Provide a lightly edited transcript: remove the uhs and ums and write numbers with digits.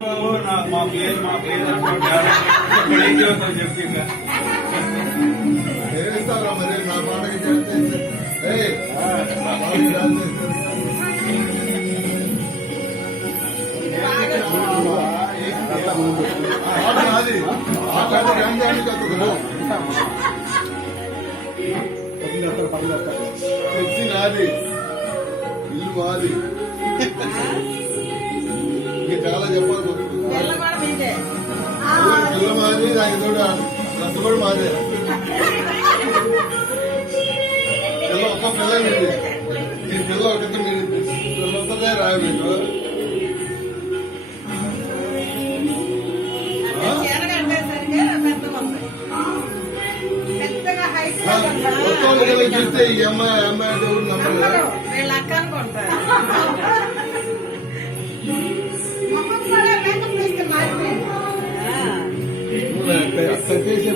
మా ప్లేస్ ఇక్కడ ఏం చదువుతావు చెప్పి ఏమిస్తారా మరి నా పాటకి చేస్తే నాది నాది ఇల్లు మాది చాలా చెప్పాలి పిల్ల మాది నాకు తోడు రద్ద కూడా మాదే పిల్ల ఒక్క పిల్ల మీది మీ పిల్ల ఒకటి మీరు పిల్లలతోనే రాయలేదు చూస్తే ఈ అమ్మాయి దేవుడు నమ్మలేదు అక్కడ చేసే